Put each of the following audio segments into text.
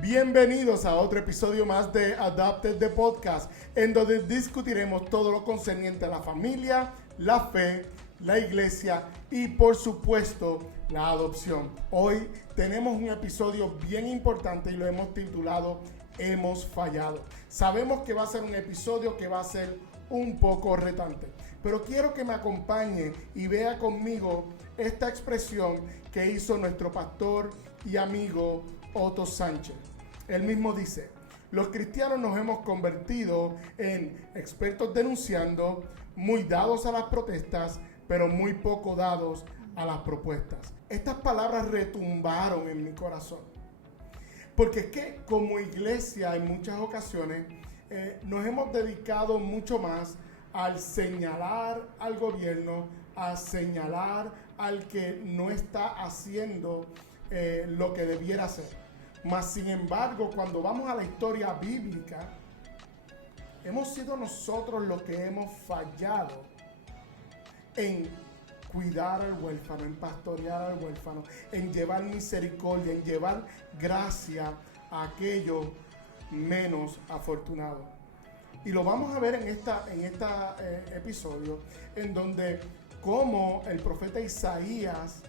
Bienvenidos a otro episodio más de Adopted the Podcast, en donde discutiremos todo lo concerniente a la familia, la fe, la iglesia y por supuesto la adopción. Hoy tenemos un episodio bien importante y lo hemos titulado Hemos fallado. Sabemos que va a ser un episodio que va a ser un poco retante, pero quiero que me acompañe y vea conmigo esta expresión que hizo nuestro pastor y amigo Otto Sánchez. Él mismo dice: los cristianos nos hemos convertido en expertos denunciando, muy dados a las protestas, pero muy poco dados a las propuestas. Estas palabras retumbaron en mi corazón, porque es que como iglesia en muchas ocasiones nos hemos dedicado mucho más al señalar al gobierno, a señalar al que no está haciendo lo que debiera hacer. Mas, sin embargo, cuando vamos a la historia bíblica, hemos sido nosotros los que hemos fallado en cuidar al huérfano, en pastorear al huérfano, en llevar misericordia, en llevar gracia a aquellos menos afortunados. Y lo vamos a ver en este episodio, en donde como el profeta Isaías,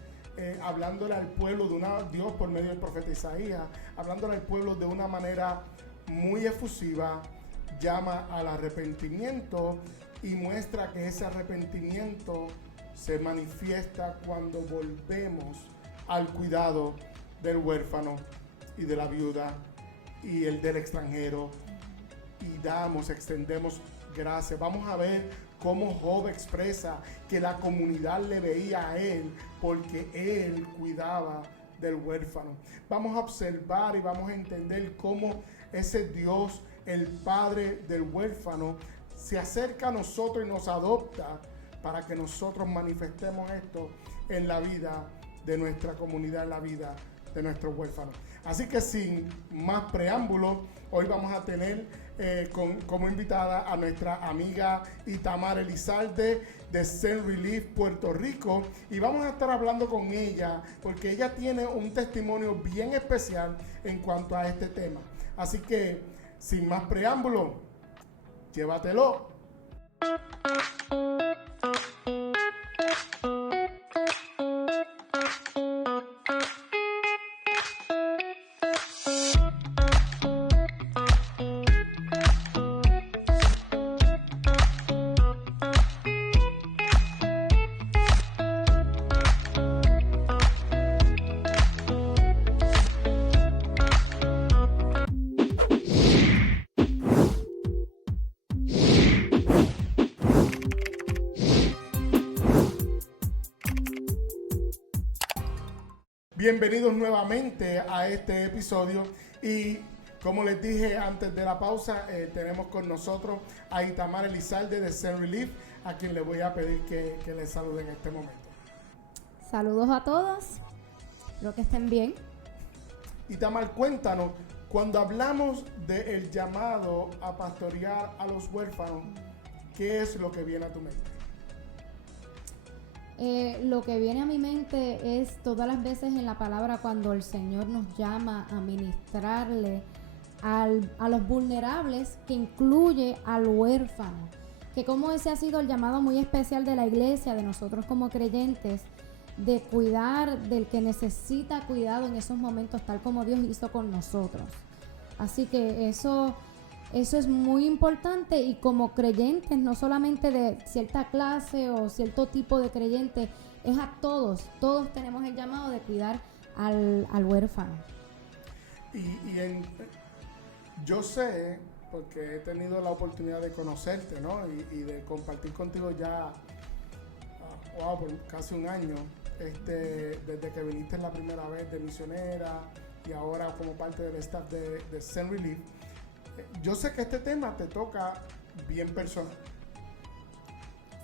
hablándole al pueblo Dios por medio del profeta Isaías, hablándole al pueblo de una manera muy efusiva, llama al arrepentimiento y muestra que ese arrepentimiento se manifiesta cuando volvemos al cuidado del huérfano y de la viuda y el del extranjero, y extendemos gracias. Vamos a ver cómo Job expresa que la comunidad le veía a él porque él cuidaba del huérfano. Vamos a observar y vamos a entender cómo ese Dios, el Padre del huérfano, se acerca a nosotros y nos adopta para que nosotros manifestemos esto en la vida de nuestra comunidad, en la vida de nuestros huérfanos. Así que sin más preámbulos, hoy vamos a tener como invitada a nuestra amiga Itamar Elizalde de Zen Relief Puerto Rico, y vamos a estar hablando con ella porque ella tiene un testimonio bien especial en cuanto a este tema. Así que sin más preámbulos, llévatelo. Bienvenidos nuevamente a este episodio, y como les dije antes de la pausa, tenemos con nosotros a Itamar Elizalde de Zen Relief, a quien le voy a pedir que les salude en este momento. Saludos a todos, espero que estén bien. Itamar, cuéntanos, cuando hablamos del llamado a pastorear a los huérfanos, ¿qué es lo que viene a tu mente? Lo que viene a mi mente es todas las veces en la palabra cuando el Señor nos llama a ministrarle a los vulnerables, que incluye al huérfano, que como ese ha sido el llamado muy especial de la iglesia, de nosotros como creyentes, de cuidar del que necesita cuidado en esos momentos, tal como Dios hizo con nosotros. Así que eso es muy importante, y como creyentes, no solamente de cierta clase o cierto tipo de creyentes, es a todos tenemos el llamado de cuidar al huérfano. Yo sé, porque he tenido la oportunidad de conocerte, ¿no? y de compartir contigo ya por casi un año, desde que viniste la primera vez de misionera y ahora como parte del staff de Zen Relief. Yo sé que este tema te toca bien personal.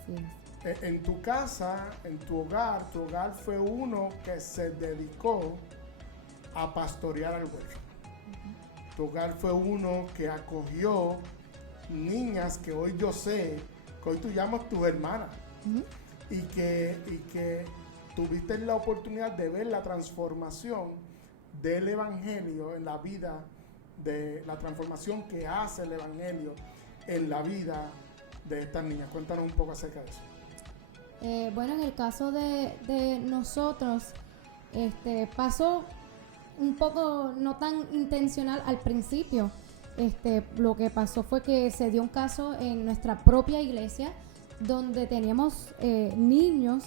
Así es. En tu casa, en tu hogar fue uno que se dedicó a pastorear al huérfano. Tu hogar fue uno que acogió niñas que hoy yo sé, que hoy tú llamas tus hermanas, y que tuviste la oportunidad de ver la transformación del Evangelio en la vida, de la transformación que hace el Evangelio en la vida de estas niñas. Cuéntanos un poco acerca de eso. Bueno, en el caso de nosotros, pasó un poco no tan intencional al principio. Lo que pasó fue que se dio un caso en nuestra propia iglesia donde teníamos niños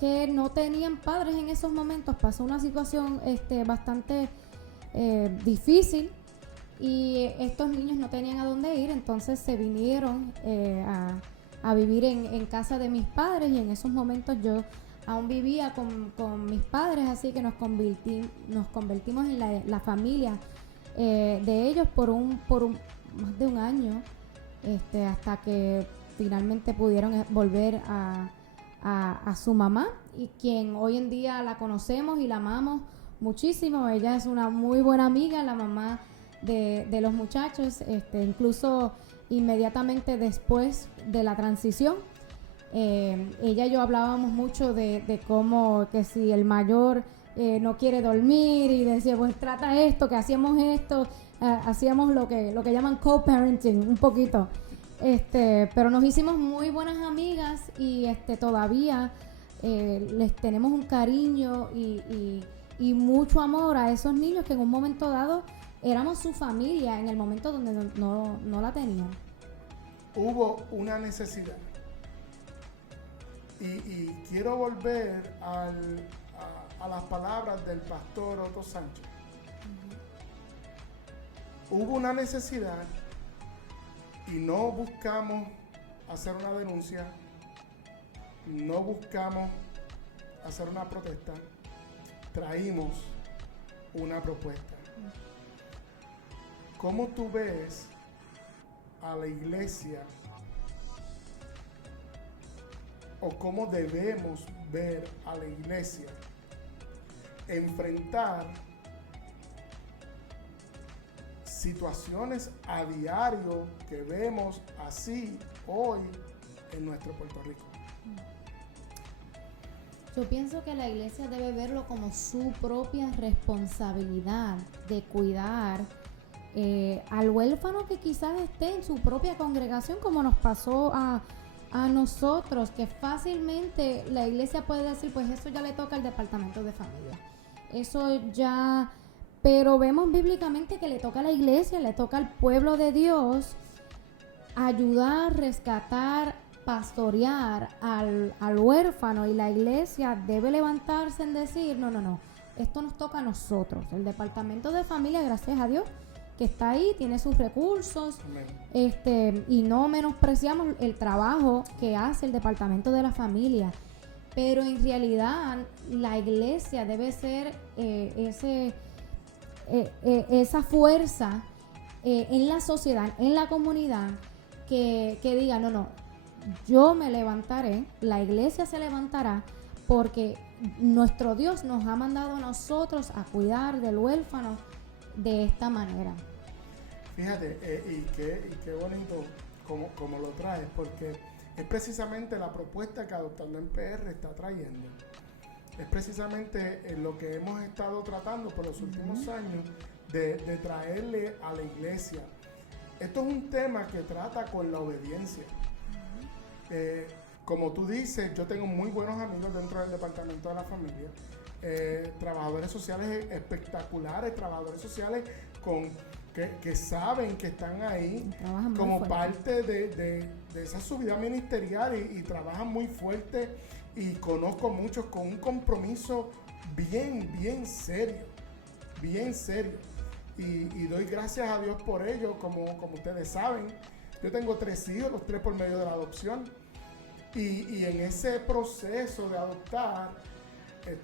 que no tenían padres en esos momentos. Pasó una situación bastante difícil y estos niños no tenían a dónde ir, entonces se vinieron a vivir en casa de mis padres, y en esos momentos yo aún vivía con mis padres, así que nos convertimos en la familia de ellos por más de un año, hasta que finalmente pudieron volver a su mamá, y quien hoy en día la conocemos y la amamos muchísimo. Ella es una muy buena amiga, la mamá de los muchachos, incluso inmediatamente después de la transición. Ella y yo hablábamos mucho de cómo que si el mayor no quiere dormir, y decía, pues trata esto, que hacíamos esto, hacíamos lo que llaman co-parenting un poquito, pero nos hicimos muy buenas amigas, y todavía les tenemos un cariño y mucho amor a esos niños que en un momento dado éramos su familia en el momento donde no la tenían. Hubo una necesidad. Y quiero volver a las palabras del pastor Otto Sánchez. Hubo una necesidad y no buscamos hacer una denuncia, no buscamos hacer una protesta, traímos una propuesta. ¿Cómo tú ves a la iglesia, o cómo debemos ver a la iglesia enfrentar situaciones a diario que vemos así hoy en nuestro Puerto Rico? Yo pienso que la iglesia debe verlo como su propia responsabilidad de cuidar al huérfano que quizás esté en su propia congregación, como nos pasó a nosotros, que fácilmente la iglesia puede decir, pues eso ya le toca al departamento de familia. Eso ya, pero vemos bíblicamente que le toca a la iglesia, le toca al pueblo de Dios ayudar, rescatar, pastorear al huérfano, y la iglesia debe levantarse en decir, no, esto nos toca a nosotros. El departamento de familia, gracias a Dios, que está ahí, tiene sus recursos, y no menospreciamos el trabajo que hace el departamento de la familia, pero en realidad la iglesia debe ser esa fuerza en la sociedad, en la comunidad, que diga, no, yo me levantaré, la iglesia se levantará, porque nuestro Dios nos ha mandado a nosotros a cuidar del huérfano de esta manera. Fíjate, y qué bonito como lo traes, porque es precisamente la propuesta que Adoptando en PR está trayendo. Es precisamente lo que hemos estado tratando por los últimos años de traerle a la iglesia. Esto es un tema que trata con la obediencia. Como tú dices, yo tengo muy buenos amigos dentro del departamento de la familia, trabajadores sociales espectaculares, trabajadores sociales que saben que están ahí como parte de esa subida ministerial, y trabajan muy fuerte, y conozco muchos con un compromiso bien serio, y doy gracias a Dios por ello. Como ustedes saben, yo tengo 3 hijos, los 3 por medio de la adopción, y en ese proceso de adoptar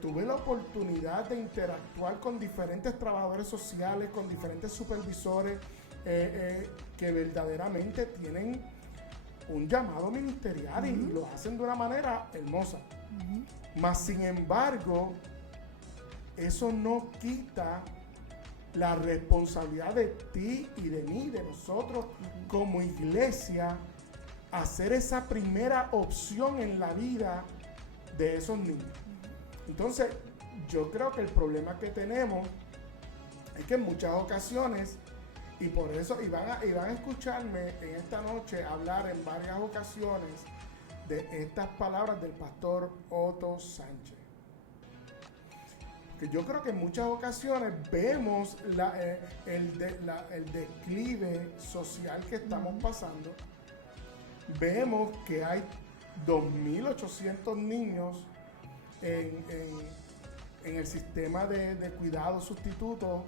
tuve la oportunidad de interactuar con diferentes trabajadores sociales, con diferentes supervisores, que verdaderamente tienen un llamado ministerial y lo hacen de una manera hermosa. Mas, sin embargo, eso no quita la responsabilidad de ti y de mí, de nosotros como iglesia, hacer esa primera opción en la vida de esos niños. Entonces, yo creo que el problema que tenemos es que en muchas ocasiones, y por eso, y van a escucharme en esta noche hablar en varias ocasiones de estas palabras del pastor Otto Sánchez. Que yo creo que en muchas ocasiones vemos el declive social que estamos pasando. Vemos que hay 2.800 niños en el sistema de cuidado sustituto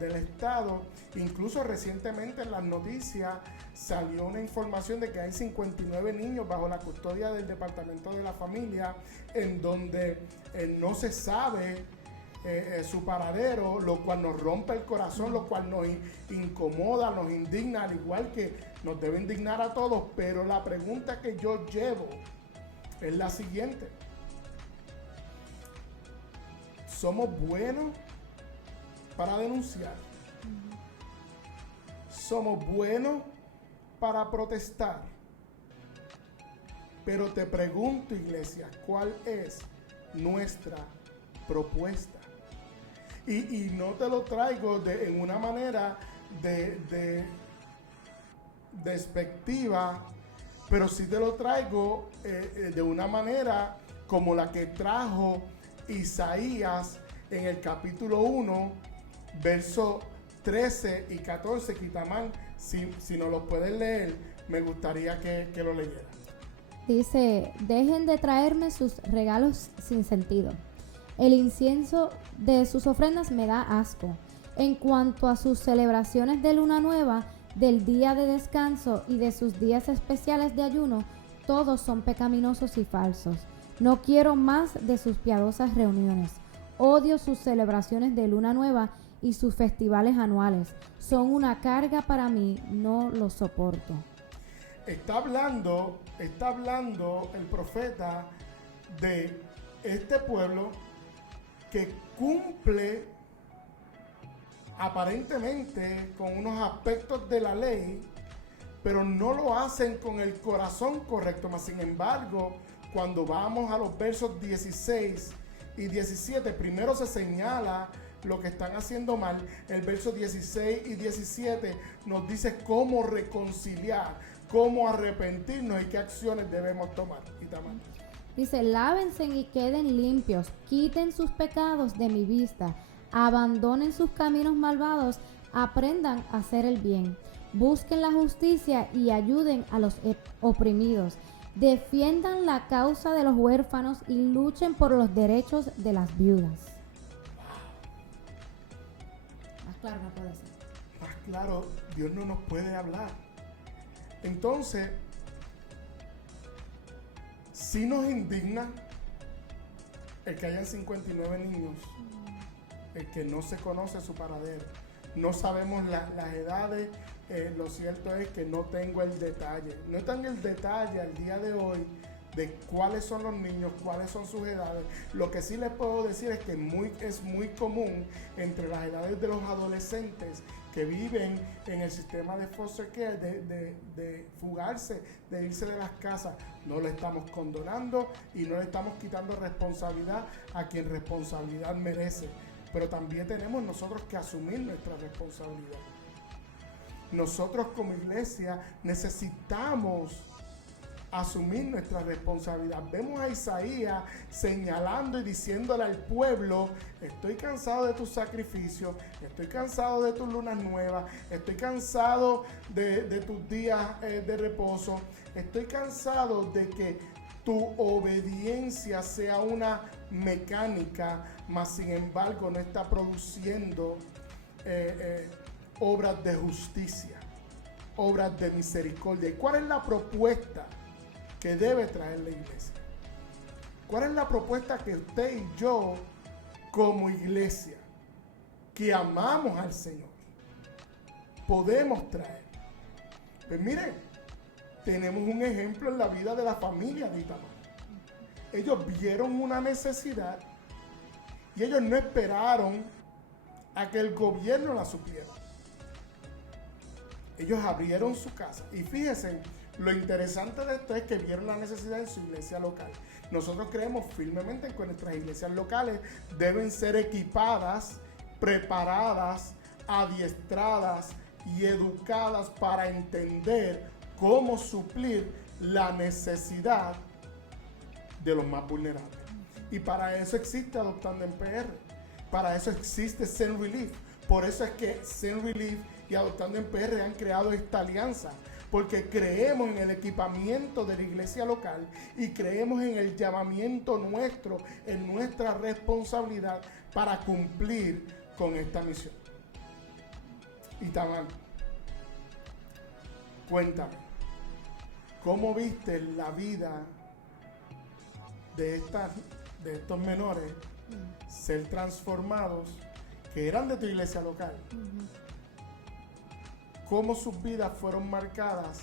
del Estado. Incluso recientemente en las noticias salió una información de que hay 59 niños bajo la custodia del Departamento de la Familia, en donde no se sabe su paradero, lo cual nos rompe el corazón, lo cual nos incomoda, nos indigna, al igual que nos debe indignar a todos. Pero la pregunta que yo llevo es la siguiente: ¿somos buenos para denunciar? ¿Somos buenos para protestar? Pero te pregunto, iglesia, ¿cuál es nuestra propuesta? Y no te lo traigo en una manera despectiva, pero sí te lo traigo de una manera como la que trajo Isaías en el capítulo 1, verso 13 y 14. Quitamán, si no lo puedes leer, me gustaría que lo leyera. Dice: dejen de traerme sus regalos sin sentido. El incienso de sus ofrendas me da asco. En cuanto a sus celebraciones de luna nueva, del día de descanso y de sus días especiales de ayuno, todos son pecaminosos y falsos. No quiero más de sus piadosas reuniones. Odio sus celebraciones de luna nueva y sus festivales anuales. Son una carga para mí, no los soporto. Está hablando el profeta de este pueblo que cumple aparentemente con unos aspectos de la ley, pero no lo hacen con el corazón correcto. Mas, sin embargo, cuando vamos a los versos 16 y 17, primero se señala lo que están haciendo mal. El verso 16 y 17 nos dice cómo reconciliar, cómo arrepentirnos y qué acciones debemos tomar. Dice: lávense y queden limpios, quiten sus pecados de mi vista, abandonen sus caminos malvados, aprendan a hacer el bien, busquen la justicia y ayuden a los oprimidos, defiendan la causa de los huérfanos y luchen por los derechos de las viudas. Más claro no puede ser. Más claro, Dios no nos puede hablar. Entonces, sí nos indigna el que hayan 59 niños, el que no se conoce su paradero. No sabemos las edades. Lo cierto es que no tengo el detalle. No tengo el detalle al día de hoy de cuáles son los niños, cuáles son sus edades. Lo que sí les puedo decir es que es muy común entre las edades de los adolescentes que viven en el sistema de foster care de fugarse, de irse de las casas. No lo estamos condonando y no le estamos quitando responsabilidad a quien responsabilidad merece. Pero también tenemos nosotros que asumir nuestra responsabilidad. Nosotros como iglesia necesitamos asumir nuestra responsabilidad. Vemos a Isaías señalando y diciéndole al pueblo: estoy cansado de tus sacrificios, estoy cansado de tus lunas nuevas, estoy cansado de tus días de reposo, estoy cansado de que tu obediencia sea una mecánica, mas sin embargo no está produciendo obras de justicia, obras de misericordia. ¿Y cuál es la propuesta que debe traer la iglesia? ¿Cuál es la propuesta que usted y yo, como iglesia, que amamos al Señor, podemos traer. Pues miren, tenemos un ejemplo en la vida de la familia de Itamar. Ellos vieron una necesidad y ellos no esperaron a que el gobierno la supiera. Ellos abrieron su casa y fíjense, lo interesante de esto es que vieron la necesidad en su iglesia local. Nosotros creemos firmemente que nuestras iglesias locales deben ser equipadas, preparadas, adiestradas y educadas para entender cómo suplir la necesidad de los más vulnerables. Y para eso existe Adoptando en PR. Para eso existe Send Relief. Por eso es que Send Relief y Adoptando en PR han creado esta alianza. Porque creemos en el equipamiento de la iglesia local y creemos en el llamamiento nuestro, en nuestra responsabilidad para cumplir con esta misión. Itamar, cuéntame, ¿cómo viste la vida de estos menores ser transformados que eran de tu iglesia local? ¿Cómo sus vidas fueron marcadas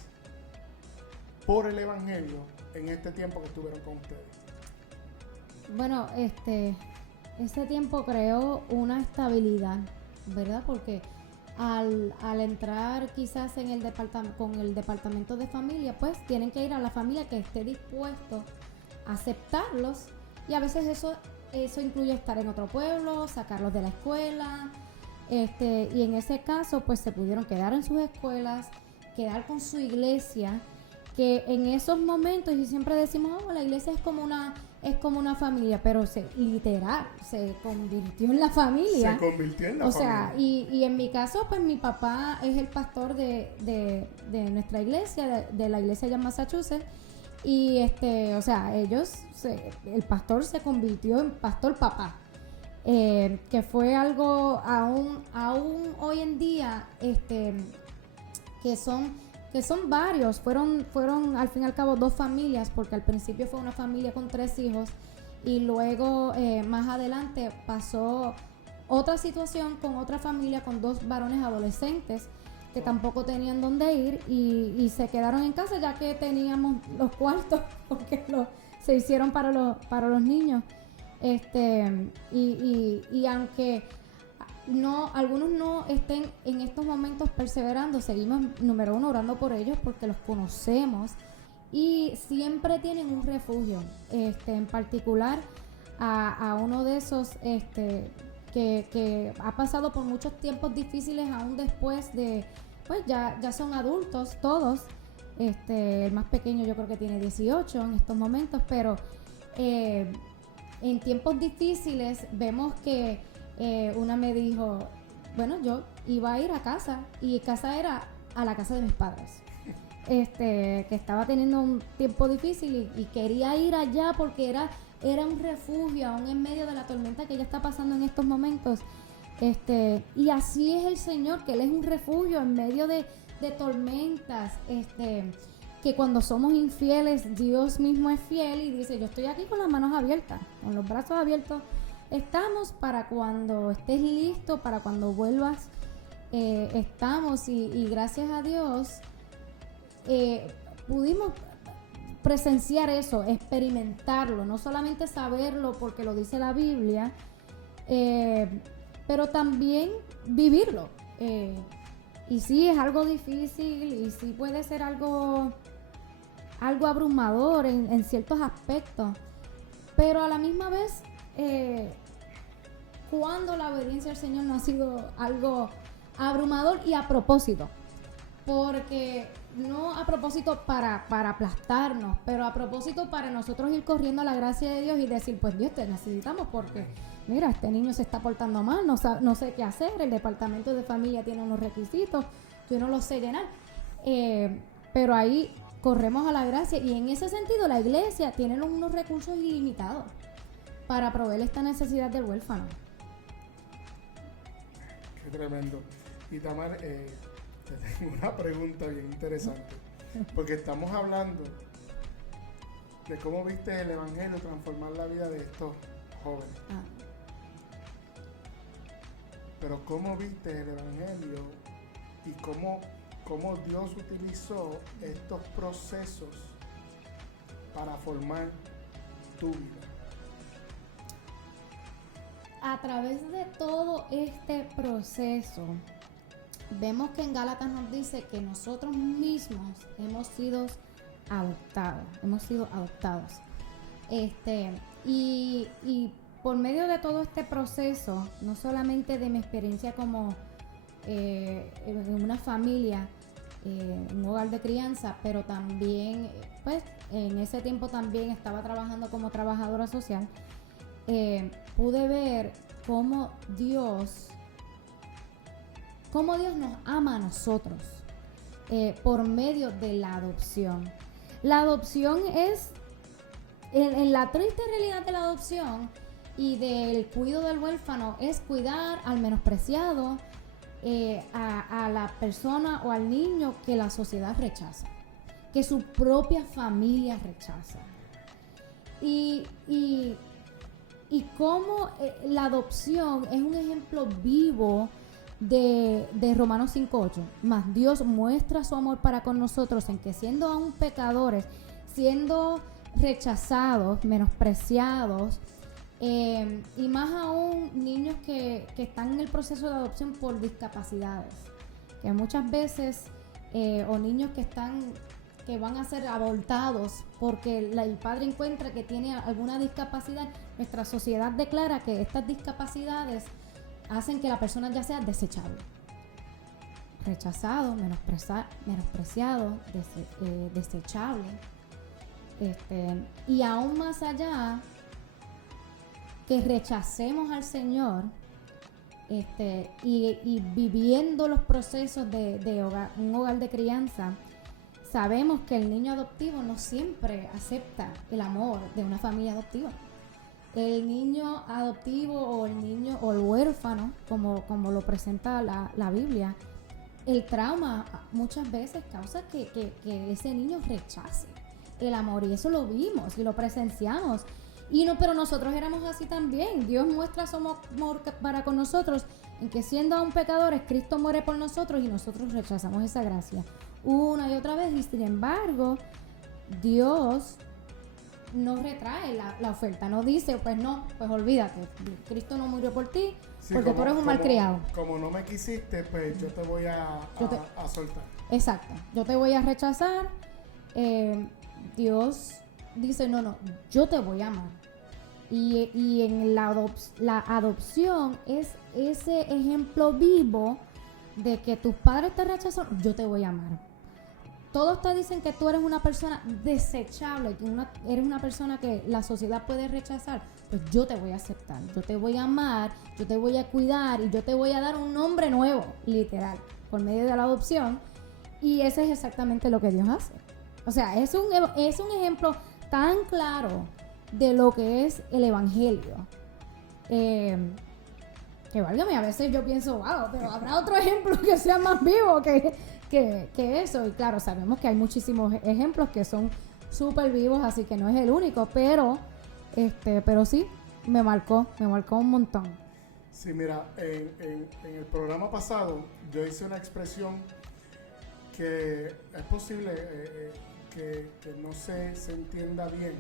por el evangelio en este tiempo que estuvieron con ustedes? Bueno, ese tiempo creó una estabilidad, ¿verdad? Porque al entrar quizás en el con el departamento de familia, pues tienen que ir a la familia que esté dispuesto a aceptarlos, y a veces eso incluye estar en otro pueblo, sacarlos de la escuela, y en ese caso pues se pudieron quedar en sus escuelas, quedar con su iglesia, que en esos momentos, y siempre decimos, la iglesia es como una familia, pero literal se convirtió en la familia. Se convirtió en la familia. O sea, y en mi caso, pues mi papá es el pastor de nuestra iglesia, de la iglesia allá en Massachusetts, y o sea, el pastor se convirtió en pastor papá. Que fue algo aún hoy en día, que son varios, fueron al fin y al cabo 2 familias, porque al principio fue una familia con 3 hijos y luego más adelante pasó otra situación con otra familia con 2 varones adolescentes que tampoco tenían dónde ir y se quedaron en casa ya que teníamos los cuartos porque se hicieron para los niños. Y aunque algunos no estén en estos momentos perseverando, seguimos, número 1, orando por ellos porque los conocemos y siempre tienen un refugio. En particular a uno de esos que ha pasado por muchos tiempos difíciles aún después de, pues ya son adultos todos. El más pequeño yo creo que tiene 18 en estos momentos, pero en tiempos difíciles vemos que una me dijo, bueno, yo iba a ir a casa, y casa era a la casa de mis padres, que estaba teniendo un tiempo difícil y quería ir allá porque era un refugio aún en medio de la tormenta que ella está pasando en estos momentos. Y así es el Señor, que Él es un refugio en medio de tormentas, que cuando somos infieles, Dios mismo es fiel y dice, yo estoy aquí con las manos abiertas, con los brazos abiertos, estamos para cuando estés listo, para cuando vuelvas, estamos, y gracias a Dios pudimos presenciar eso, experimentarlo, no solamente saberlo porque lo dice la Biblia, pero también vivirlo. Y sí, es algo difícil y sí puede ser algo abrumador en ciertos aspectos, pero a la misma vez, cuando la obediencia al Señor no ha sido algo abrumador, y a propósito, porque no a propósito para aplastarnos, pero a propósito para nosotros ir corriendo a la gracia de Dios y decir, pues Dios, te necesitamos porque mira, este niño se está portando mal, no sé qué hacer, el departamento de familia tiene unos requisitos, yo no los sé llenar, pero ahí corremos a la gracia, y en ese sentido la iglesia tiene unos recursos ilimitados para proveer esta necesidad del huérfano. Qué tremendo. Itamar, te tengo una pregunta bien interesante, porque estamos hablando de cómo viste el evangelio transformar la vida de estos jóvenes. Pero cómo viste el evangelio y cómo Dios utilizó estos procesos para formar tu vida. A través de todo este proceso, vemos que en Gálatas nos dice que nosotros mismos hemos sido adoptados. Y por medio de todo este proceso, no solamente de mi experiencia como en una familia, en un hogar de crianza, pero también, pues, en ese tiempo también estaba trabajando como trabajadora social, pude ver cómo Dios nos ama a nosotros por medio de la adopción. La adopción es, en la triste realidad de la adopción y del cuidado del huérfano, es cuidar al menospreciado, a la persona o al niño que la sociedad rechaza, que su propia familia rechaza. Y cómo la adopción es un ejemplo vivo de Romanos 5:8. Más Dios muestra su amor para con nosotros en que, siendo aún pecadores, siendo rechazados, menospreciados, y más aún niños que están en el proceso de adopción por discapacidades, que muchas veces, o niños que van a ser abortados porque el padre encuentra que tiene alguna discapacidad. Nuestra sociedad declara que estas discapacidades hacen que la persona ya sea desechable, rechazado, menospreciado, desechable, y aún más allá, que rechacemos al Señor, y viviendo los procesos de un hogar de crianza. Sabemos que el niño adoptivo no siempre acepta el amor de una familia adoptiva. El niño adoptivo o el huérfano, como lo presenta la Biblia, el trauma muchas veces causa que ese niño rechace el amor, y eso lo vimos y lo presenciamos. Pero nosotros éramos así también. Dios muestra su amor para con nosotros en que, siendo aún pecadores, Cristo muere por nosotros, y nosotros rechazamos esa gracia una y otra vez. Y sin embargo, Dios no retrae la oferta, no dice, pues no, pues olvídate, Cristo no murió por ti, sí, porque tú eres un malcriado. Como no me quisiste, pues yo te voy a soltar. Exacto, yo te voy a rechazar. Dios dice, no, yo te voy a amar. Y en la adopción es ese ejemplo vivo de que tus padres te rechazaron, yo te voy a amar. Todos te dicen que tú eres una persona desechable, que eres una persona que la sociedad puede rechazar, pues yo te voy a aceptar, yo te voy a amar, yo te voy a cuidar, y yo te voy a dar un nombre nuevo, literal, por medio de la adopción. Y eso es exactamente lo que Dios hace. O sea, es un ejemplo tan claro de lo que es el evangelio, que válgame, a veces yo pienso, wow, pero habrá otro ejemplo que sea más vivo que eso. Y claro, sabemos que hay muchísimos ejemplos que son súper vivos, así que no es el único, pero sí, me marcó un montón. Sí, mira, en el programa pasado yo hice una expresión que es posible que no se entienda bien,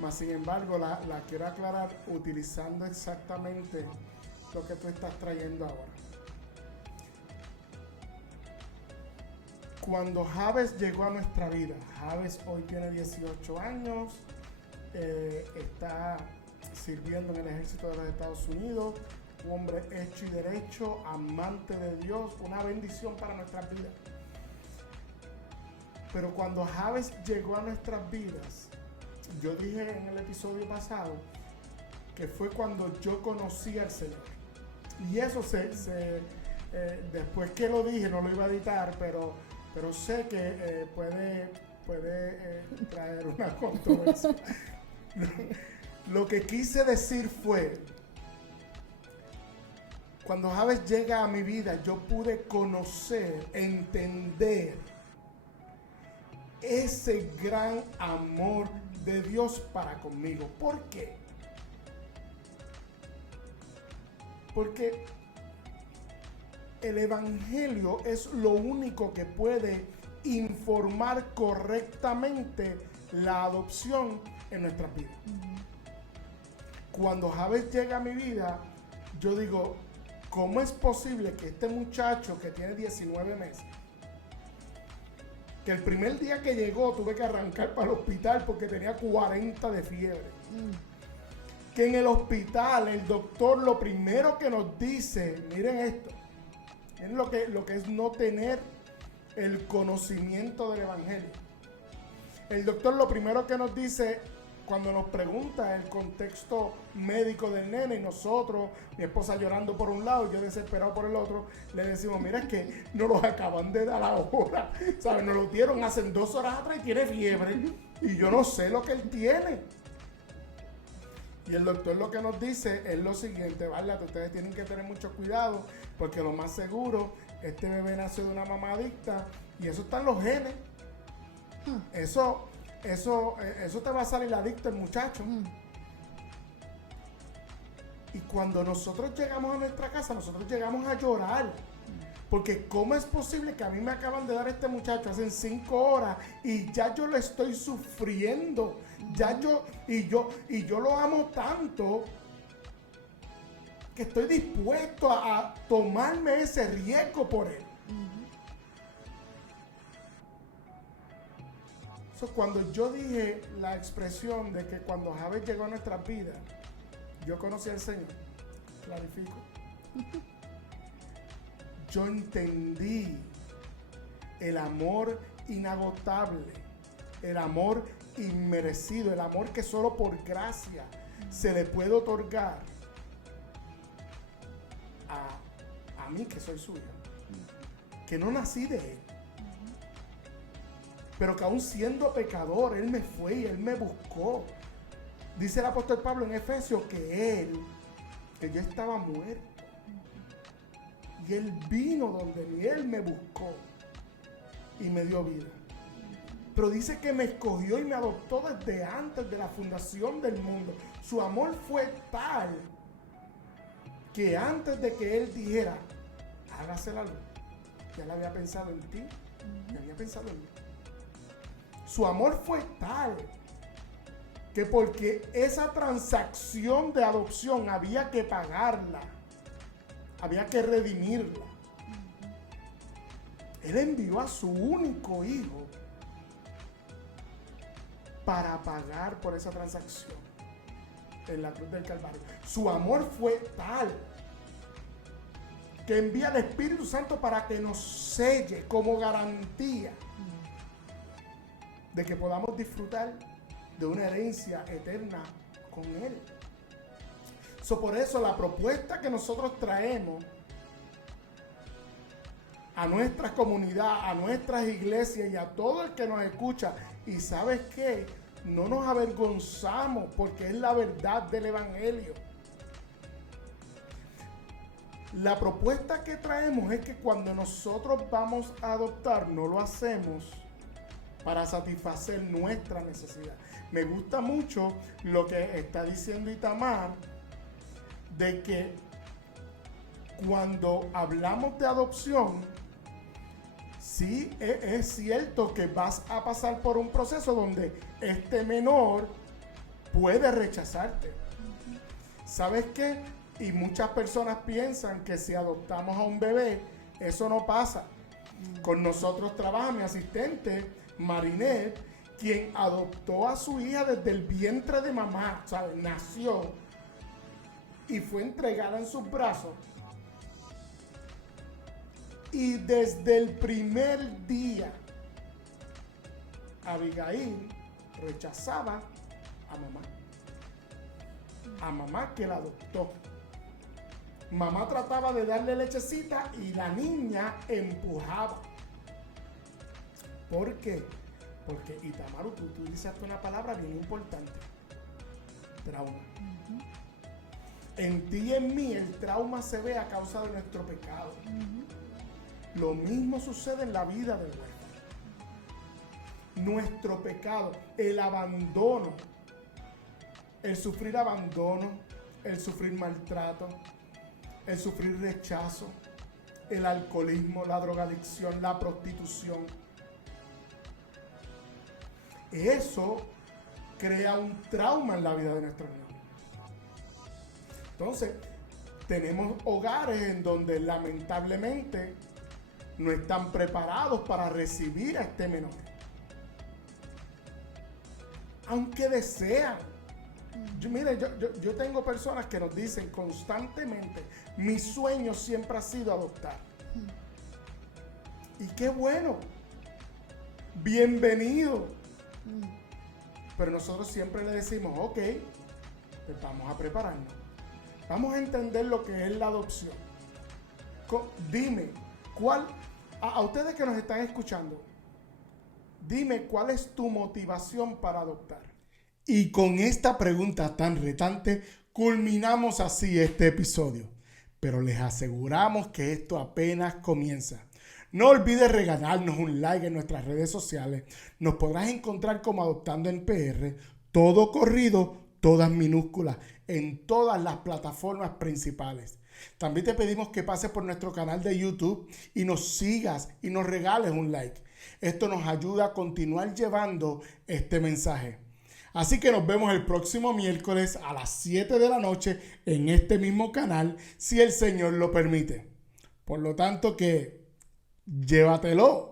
mas sin embargo la quiero aclarar utilizando exactamente lo que tú estás trayendo ahora. Cuando Javes llegó a nuestra vida, Javes hoy tiene 18 años, está sirviendo en el ejército de los Estados Unidos, un hombre hecho y derecho, amante de Dios, una bendición para nuestras vidas. Pero cuando Javes llegó a nuestras vidas, yo dije en el episodio pasado que fue cuando yo conocí al Señor. Y eso después que lo dije, no lo iba a editar, pero sé que puede traer una controversia. Lo que quise decir fue, cuando Javes llega a mi vida, yo pude conocer, entender ese gran amor de Dios para conmigo. ¿Por qué? Porque el evangelio es lo único que puede informar correctamente la adopción en nuestras vidas. Cuando Javes llega a mi vida, yo digo, ¿cómo es posible que este muchacho que tiene 19 meses, que el primer día que llegó tuve que arrancar para el hospital porque tenía 40 de fiebre? Que en el hospital el doctor lo primero que nos dice, miren esto, miren lo que es no tener el conocimiento del evangelio. El doctor lo primero que nos dice, cuando nos pregunta el contexto médico del nene, y nosotros, mi esposa llorando por un lado y yo desesperado por el otro, le decimos, mira, es que nos los acaban de dar ahora, ¿sabes? Nos lo dieron hace 2 horas atrás y tiene fiebre y yo no sé lo que él tiene. Y el doctor lo que nos dice es lo siguiente, ¿vale? Ustedes tienen que tener mucho cuidado porque lo más seguro, este bebé nació de una mamá adicta y eso está en los genes. Eso te va a salir adicto el muchacho. Y cuando nosotros llegamos a nuestra casa, nosotros llegamos a llorar. Porque ¿cómo es posible que a mí me acaban de dar este muchacho hace 5 horas y ya yo lo estoy sufriendo? Y yo lo amo tanto que estoy dispuesto a tomarme ese riesgo por él. Cuando yo dije la expresión de que cuando Javes llegó a nuestras vidas, yo conocí al Señor, clarifico. Yo entendí el amor inagotable, el amor inmerecido, el amor que solo por gracia se le puede otorgar a mí que soy suya, que no nací de él. Pero que aún siendo pecador, Él me fue y Él me buscó. Dice el apóstol Pablo en Efesios que yo estaba muerto. Y Él vino donde mí, Él me buscó y me dio vida. Pero dice que me escogió y me adoptó desde antes de la fundación del mundo. Su amor fue tal que antes de que Él dijera, hágase la luz, ya le había pensado en ti, ya había pensado en mí. Su amor fue tal que porque esa transacción de adopción había que pagarla, había que redimirla. Él envió a su único hijo para pagar por esa transacción en la cruz del Calvario. Su amor fue tal que envía al Espíritu Santo para que nos selle como garantía de que podamos disfrutar de una herencia eterna con Él. Por eso la propuesta que nosotros traemos a nuestra comunidad, a nuestras iglesias y a todo el que nos escucha, y ¿sabes qué? No nos avergonzamos porque es la verdad del evangelio. La propuesta que traemos es que cuando nosotros vamos a adoptar, no lo hacemos para satisfacer nuestra necesidad. Me gusta mucho lo que está diciendo Itamar, de que cuando hablamos de adopción, sí es cierto que vas a pasar por un proceso donde este menor puede rechazarte. ¿Sabes qué? Y muchas personas piensan que si adoptamos a un bebé, eso no pasa. Con nosotros trabaja mi asistente, Marinette, quien adoptó a su hija desde el vientre de mamá, ¿sabes? Nació y fue entregada en sus brazos. Y desde el primer día, Abigail rechazaba a mamá que la adoptó. Mamá trataba de darle lechecita y la niña empujaba. ¿Por qué? Porque Itamaru, tú utilizaste una palabra bien importante. Trauma. En ti y en mí el trauma se ve a causa de nuestro pecado. Lo mismo sucede en la vida del huérfano. Nuestro pecado, el abandono, el sufrir abandono, el sufrir maltrato, el sufrir rechazo, el alcoholismo, la drogadicción, la prostitución. Eso crea un trauma en la vida de nuestros niños. Entonces, tenemos hogares en donde lamentablemente no están preparados para recibir a este menor. Aunque desean. Yo tengo personas que nos dicen constantemente, mi sueño siempre ha sido adoptar. Y qué bueno. Bienvenido. Pero nosotros siempre le decimos, ok, pues vamos a prepararnos. Vamos a entender lo que es la adopción. Dime, a ustedes que nos están escuchando, dime cuál es tu motivación para adoptar. Y con esta pregunta tan retante, culminamos así este episodio. Pero les aseguramos que esto apenas comienza. No olvides regalarnos un like en nuestras redes sociales. Nos podrás encontrar como Adoptando en PR, todo corrido, todas minúsculas, en todas las plataformas principales. También te pedimos que pases por nuestro canal de YouTube y nos sigas y nos regales un like. Esto nos ayuda a continuar llevando este mensaje. Así que nos vemos el próximo miércoles a las 7 de la noche en este mismo canal, si el Señor lo permite. Por lo tanto, que llévatelo.